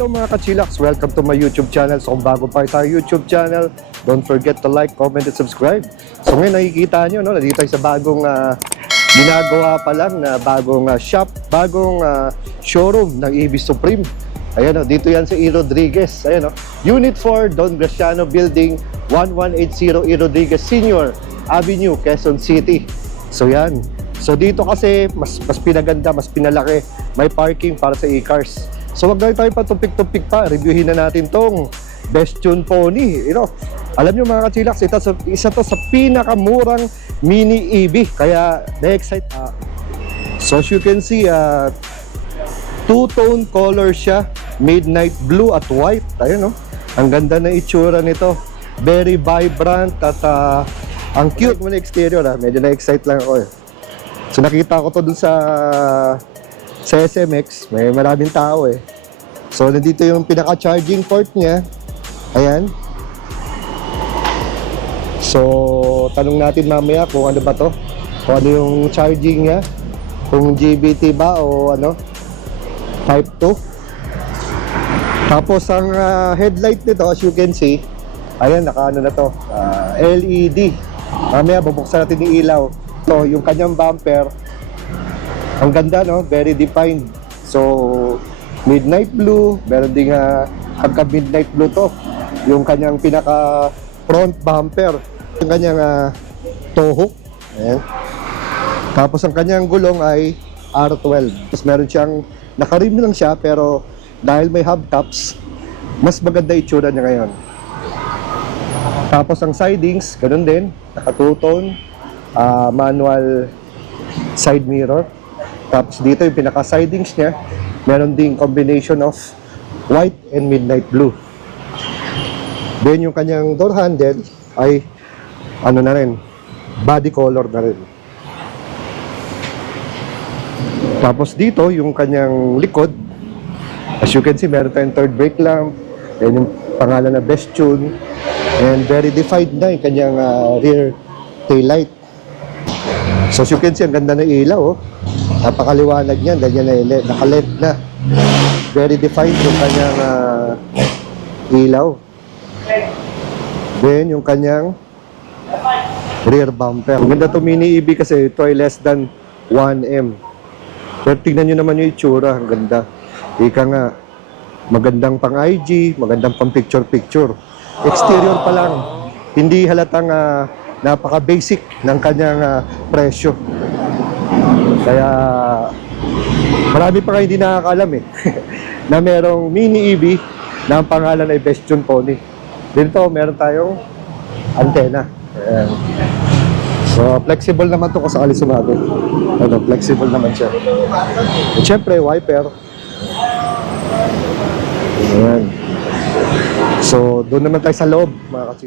Hello mga ka-chillax! Welcome to my YouTube channel. So kung bago pa sa YouTube channel, don't forget to like, comment, and subscribe. So ngayon nakikita nyo, no, nandito tayo sa bagong ginagawa pa lang na bagong shop, bagong showroom ng EV Supreme. Ayan o, dito yan sa E. Rodriguez. Ayan o, Unit 4, Don Graciano Building, 1180 E. Rodriguez Senior Avenue, Quezon City. So yan. So dito kasi mas pinaganda, mas pinalaki. May parking para sa e-cars. So wag na tayo patumpik-tumpik pa, reviewin na natin tong Best Tune Pony. You know, alam nyo mga ka-chillax, isa to sa pinakamurang mini EV. Kaya na-excite. So as you can see, two-tone color siya, midnight blue at white. Ayun, no? Ang ganda na itsura nito. Very vibrant at ang cute mo na exterior. Medyo na-excite lang ako. So nakita ko to dun sa SMX, may maraming tao eh. So nandito yung pinaka-charging port niya. Ayan. So tanong natin mamaya kung ano ba to, kung ano yung charging niya, kung GBT ba o ano, Type 2. Tapos ang headlight nito, as you can see, ayan, naka ano na to, LED. Mamaya bubuksan natin yung ilaw. So yung kanyang bumper, ang ganda, no? Very defined. So midnight blue, meron ding pagka midnight blue to. Yung kanyang pinaka front bumper, yung kanyang toe hook. Ayan. Tapos ang kanyang gulong ay R12. Tapos meron siyang naka-rim lang siya, pero dahil may hubcaps, mas maganda itsura niya ngayon. Tapos ang sidings, ganun din, naka two-tone, manual side mirror. Tapos dito yung pinaka-sidings niya, meron ding combination of white and midnight blue. Then yung kanyang door handle ay ano na rin, body color na rin. Tapos dito yung kanyang likod, as you can see, meron tayong third brake lamp, and yung pangalan na Best Tune, and very defined na yung kanyang rear tail light. So as you can see, ang ganda na ilaw, oh. Napakaliwanag niyan, ganyan na naka-LED na. Very defined yung kanyang ilaw. Then yung kanyang rear bumper. Ang ganda to mini EV kasi ito ay less than 1M. Pero tignan nyo naman yung itsura, ang ganda. Ika nga, magandang pang IG, magandang pang picture-picture. Exterior pa lang, hindi halatang napaka-basic ng kanyang presyo. Kaya marami pa kayo hindi nakakaalam eh na merong mini EV na ang pangalan ay Best Tune Pony. Dito meron tayong antena. Ayan. So flexible naman to kung sakali sumabit. Ano, flexible naman siya. At syempre wiper. Ayan. So doon naman tayo sa loob mga kasi.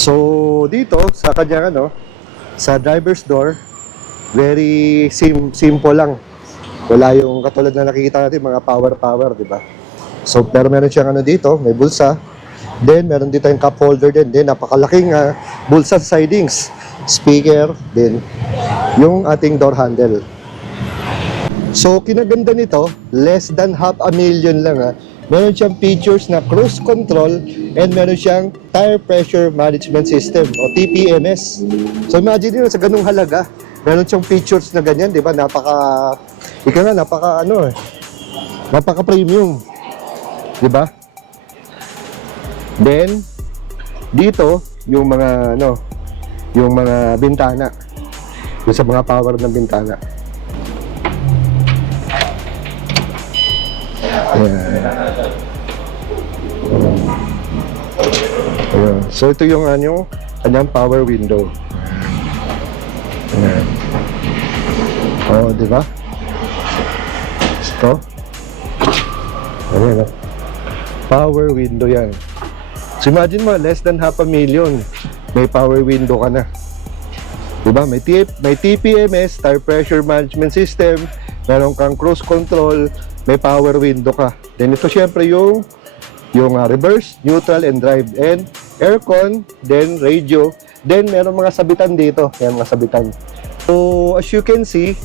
So dito sa kanyang ano, sa driver's door, very simple lang. Wala yung katulad na nakikita natin mga power, di ba? So pero meron siyang ano dito, may bulsa. Then meron dito yung cup holder din. Then napakalaking bulsa sa sidings, speaker, then yung ating door handle. So kinaganda nito, less than 500,000 lang Meron siyang features na cruise control and meron siyang tire pressure management system o TPMS. So imagine nyo sa ganung halaga, meron siyang features na ganyan, di ba? Napaka premium. Di ba? Then dito yung mga yung mga bintana. Yung sa mga power ng bintana. Ayan. Ayan. So ito yung kanyang power window. Ayan. Oh, di ba? Ito. Ayan. Power window yan. So imagine mo, less than 500,000, may power window ka na. Di ba? May TPMS, tire pressure management system, meron kang cruise control, may power window ka. Then ito syempre yung reverse, neutral, and drive. And aircon, then radio. Then meron mga sabitan dito. Ayan mga sabitan. So as you can see,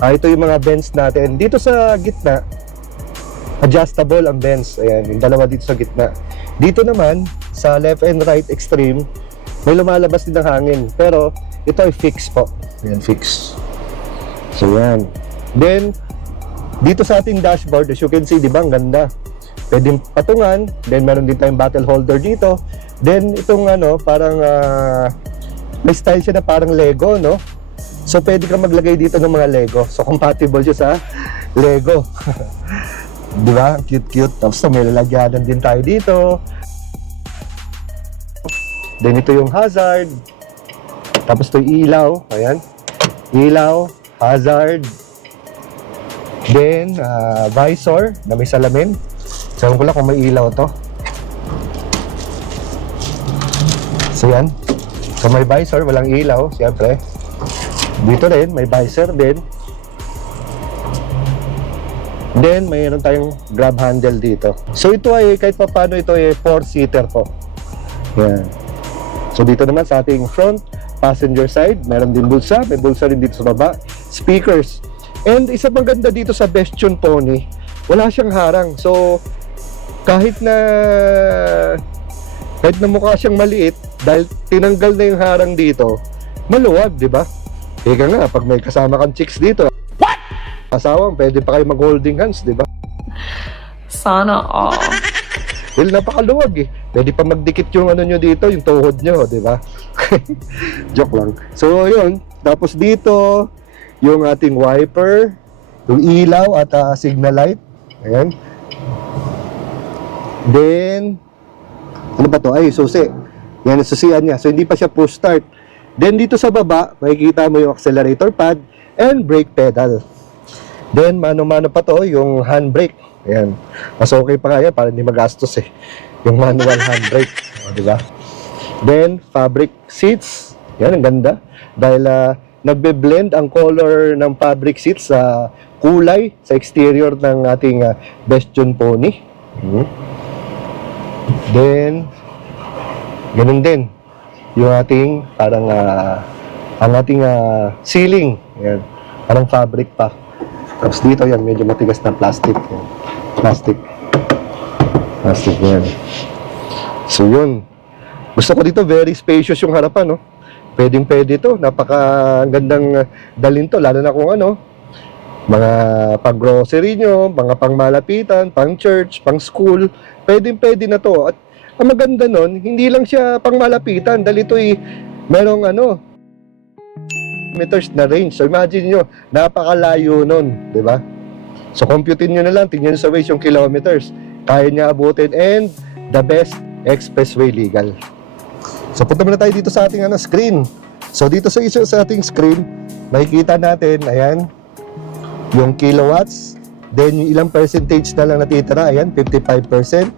Ito yung mga vents natin. Dito sa gitna, adjustable ang vents. Ayan, yung dalawa dito sa gitna. Dito naman, sa left and right extreme, may lumalabas din ng hangin. Pero, ito ay fix po. Ayan, fix. So, yan. Then, dito sa ating dashboard, as you can see, di ba, ang ganda. Pwedeng patungan. Then, meron din tayong bottle holder dito. Then, itong parang may style siya na parang Lego, no? So, pwede ka maglagay dito ng mga Lego. So, compatible siya sa Lego. Di ba? Cute-cute. Tapos, may lalagyanan din tayo dito. Then, ito yung hazard. Tapos, ito yung ilaw. Ayan. Ilaw, hazard. Then, visor na may salamin. Sabi ko lang kung may ilaw to. So, yan. So, may visor, walang ilaw, siyempre. Dito rin, may visor din. Then, mayroon tayong grab handle dito. So, ito ay, kahit pa paano, ito ay 4-seater po. Yan. So, dito naman sa ating front passenger side, meron din bulsa. May bulsa rin dito sa baba. Speakers. And isa pang ganda dito sa Bestyon Pony, wala siyang harang. So, kahit na mukha siyang maliit, dahil tinanggal na yung harang dito, maluwag, di ba? Ika nga, pag may kasama kang chicks dito, asawang, pwede pa kayo mag-holding hands, di ba? Sana all. Well, napakaluwag eh. Pwede pa magdikit yung nyo dito, yung tuhod nyo, di ba? Joke lang. So, yun. Tapos dito, yung ating wiper, yung ilaw at signal light. Ayan. Then, ano ba to? Ay, susi. Yan, susian niya. So, hindi pa siya push start. Then, dito sa baba, makikita mo yung accelerator pad and brake pedal. Then, mano-mano pa to, yung handbrake. Ayan. Mas okay pa nga yan, para hindi magastos eh. Yung manual handbrake. O, diba? Then, fabric seats. Yan, ang ganda. Dahil, nagbe-blend ang color ng fabric seats sa kulay sa exterior ng ating Bestyon Pony. Then, ganun din yung ating parang ang ating ceiling. Ayan. Parang fabric pa. Tapos dito yan, medyo matigas na plastic. Plastic yan. So yun. Gusto ko dito, very spacious yung harapan, no? Pwedeng-pwede to. Napakagandang dalhin to. Lalo na kung mga pang-grocery nyo, mga pang-malapitan, pang-church, pang-school. Pwedeng-pwede na to. At ang maganda nun, hindi lang siya pang-malapitan. Dahil ito'y merong meters na range. So imagine nyo, napakalayo nun. Diba? So computein nyo na lang. Tingnan sa ways yung kilometers. Kaya niya abutin. And the best expressway legal. So punta muna tayo dito sa ating screen. So dito sa ating screen, makikita natin, ayan, yung kilowatts. Then yung ilang percentage na lang natitira, ayan, 55%.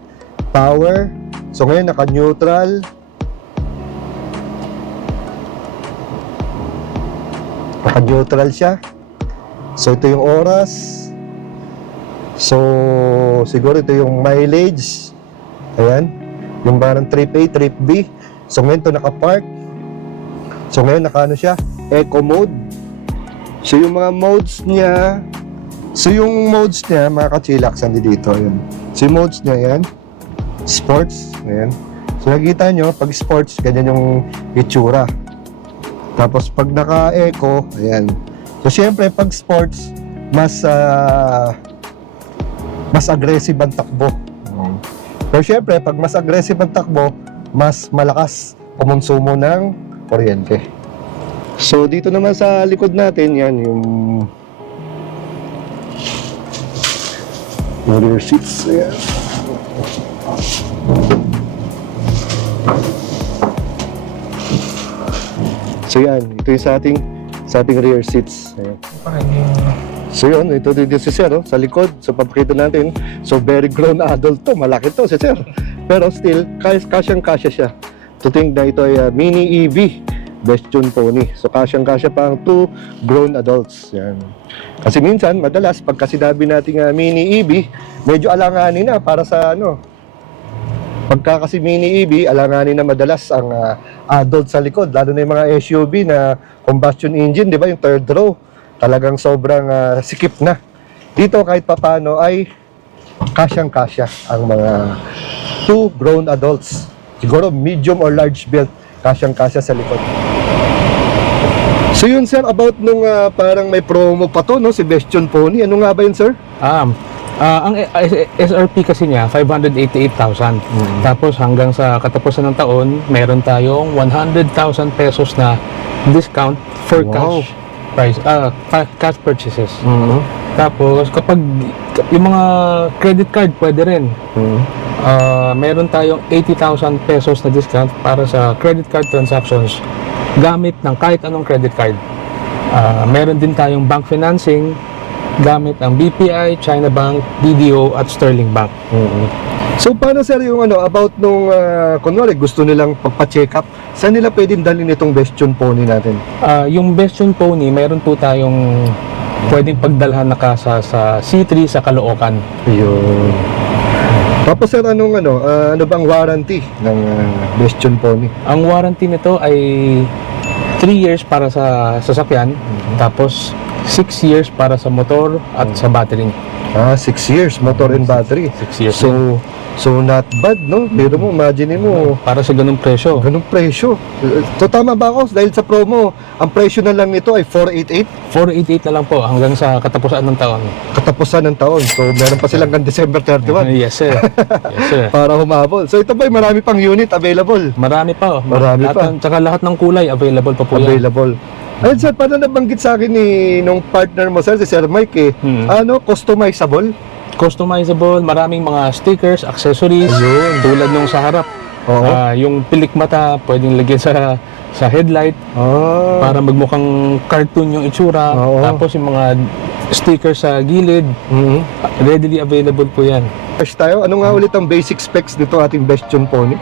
Power. So ngayon naka-neutral. Naka-neutral siya. So ito yung oras. So siguro ito yung mileage. Ayan. Yung parang trip A, trip B. So ngayon ito naka-park. So ngayon naka siya, eco mode. So yung mga modes niya, mga kachilaks andi dito, ayan. So yung modes niya, ayan. Sports, ayan. So nakikita nyo, pag sports, ganyan yung itsura. Tapos pag naka-eco, ayan. So syempre pag sports, mas aggressive ang takbo. Pero syempre pag mas aggressive ang takbo, mas malakas kumonsumo ng kuryente. So dito naman sa likod natin, yan yung rear seats. Ayan. So yan, ito yung sa ating rear seats. Ayan. So yun, ito dito si Sir, sa likod. So papakita natin. So very grown adult to, malaki to si Sir. Pero still, kasyang-kasya siya. To think na ito ay mini EV Bestyon Pony. So kasyang-kasya pa ang 2 grown adults. Yan. Kasi minsan, madalas, pagka sinabi natin mini EV, medyo alanganin na para sa pagka kasi mini EV, alanganin na madalas ang adult sa likod. Lalo na yung mga SUV na combustion engine, di ba? Yung third row. talagang sobrang sikip na. Dito kahit papano ay kasyang-kasya ang mga 2 grown adults. Siguro medium or large build, kasyang-kasya sa likod. So yun sir, about nung parang may promo pa to, no, si Bastion Pony. Ano nga ba yun sir? Ang SRP kasi niya 588,000. Tapos hanggang sa katapusan ng taon, meron tayong 100,000 pesos na discount for Wow. cash price, cash purchases. Mm-hmm. Tapos kapag yung mga credit card pwede rin. Meron tayong 80,000 pesos na discount para sa credit card transactions gamit ng kahit anong credit card. Meron din tayong bank financing gamit ang BPI, China Bank, BDO at Sterling Bank. So paano sir yung about nung kunwari gusto nilang pagpa-check up, saan nila pwedeng dalhin itong Bastion Pony natin? Yung Bastion Pony, meron po tayong pwedeng pagdalhan na kasa sa C3 sa Caloocan. Yun. Tapos sir, ano bang warranty ng Bastion Pony? Ang warranty nito ay 3 years para sa sasakyan, tapos 6 years para sa motor at sa battery. 6 years, motor and battery. 6 years. So not bad, no? Pero mo, imagine mo, Para sa ganung presyo. ganung presyo. So tama ba ako? Dahil sa promo, ang presyo na lang nito ay 488 488 na lang po hanggang sa katapusan ng taon. katapusan ng taon. So meron pa silang hanggang December 31 Yes sir. Yes sir. para humabol. So ito ba, marami pang unit available. Marami pa. Marami pa. Tsaka lahat ng kulay available pa po yan. Available. Ayun sir, paano nabanggit sa akin nung partner mo sir, si Sir Mike customizable? Customizable, maraming mga stickers, accessories, Ayun. tulad nung sa harap. Oo. Yung pilik mata, pwedeng lagyan sa headlight para magmukhang cartoon yung itsura. Oo. Tapos yung mga stickers sa gilid, readily available po yan. First tayo, ano nga ulit ang basic specs nito ating Bastion Pony?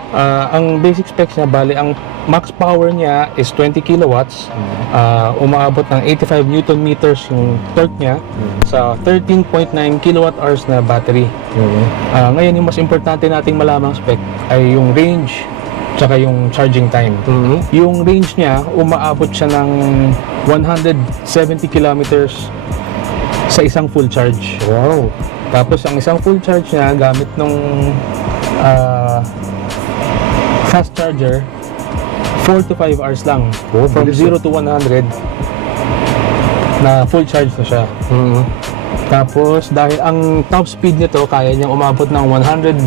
Ang basic specs niya, bali, ang max power niya is 20 kilowatts. Umaabot ng 85 newton meters yung torque niya sa 13.9 kilowatt hours na battery. Ngayon, yung mas importante nating malamang spec ay yung range tsaka yung charging time. Yung range niya, umaabot siya ng 170 kilometers sa isang full charge. Wow. Tapos ang isang full charge niya gamit nung fast charger, 4 to 5 hours lang. Oh, From bilis 0 to 100 na full charge na siya. Tapos dahil ang top speed nito kaya niyang umabot ng 100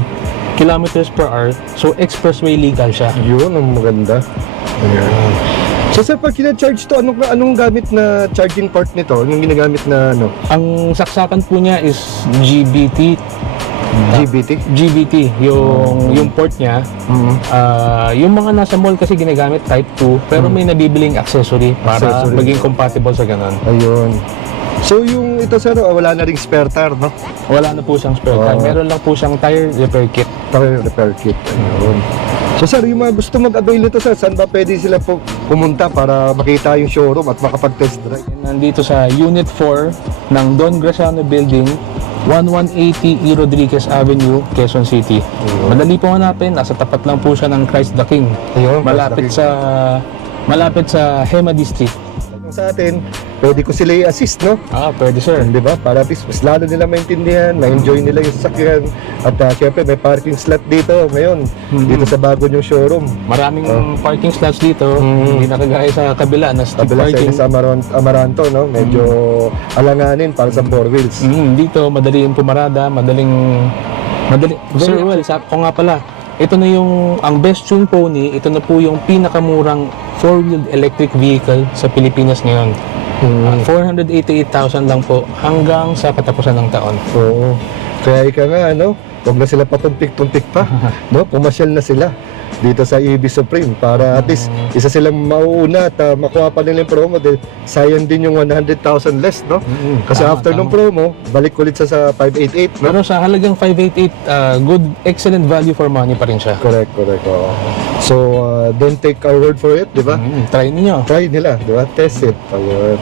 kilometers per hour, so expressway legal siya. Yun, ang maganda. So sir, pag kina-charge to, anong gamit na charging port nito? Anong ginagamit na Ang saksakan po niya is GBT. GBT? Yung port niya. Yung mga nasa mall kasi ginagamit type 2, pero may nabibiling accessory para Accessory. maging compatible sa ganun. Ayun. So yung ito sir, wala na ring spare tire, no? Wala na po siyang spare tire. Oo. Meron lang po siyang tire repair kit. Tire repair kit. Ayun. So sir, yung mga gusto mag-avail nito sir, saan ba pwede sila pumunta para makita yung showroom at makapag-test drive? Nandito sa Unit 4 ng Don Graciano Building, 1180 E. Rodriguez Avenue, Quezon City. Madali po hanapin, nasa tapat lang po siya ng Christ the King. Ayun, Malapit sa Hema District. Sa atin, pwede ko sila i-assist, no? Pwede sir. Di ba? Para at least mas lalo nila maintindihan, ma-enjoy nila yung sasakyan. At syempre, may parking slot dito ngayon, dito sa bago nyong showroom. Maraming parking slots dito, hindi na kagaya sa kabila na street Kabila parking. sa Amaranto, no? Medyo alanganin para sa 4 wheels. Dito, madali yung pumarada, madali. Sir, well, sabi ko nga pala, ito na ang Bastion Pony, ito na po yung pinakamurang 4-wheeled electric vehicle sa Pilipinas ngayon. 488,000 lang po hanggang sa katapusan ng taon. Oo. Kaya ika nga, no? Huwag na sila patuntik-tuntik pa, no? Pumasyal na sila dito sa EV Supreme para at least isa silang mauuna at makuha pa nila yung promo dahil sayang din yung 100,000 less, no? Kasi Tama, after nung promo, balik ulit sa 588, no? Pero sa halagang 588, good, excellent value for money pa rin siya. Correct. Oo. So, don't take our word for it, di ba? Try niyo. Try nila, di ba? Test it. Ayun.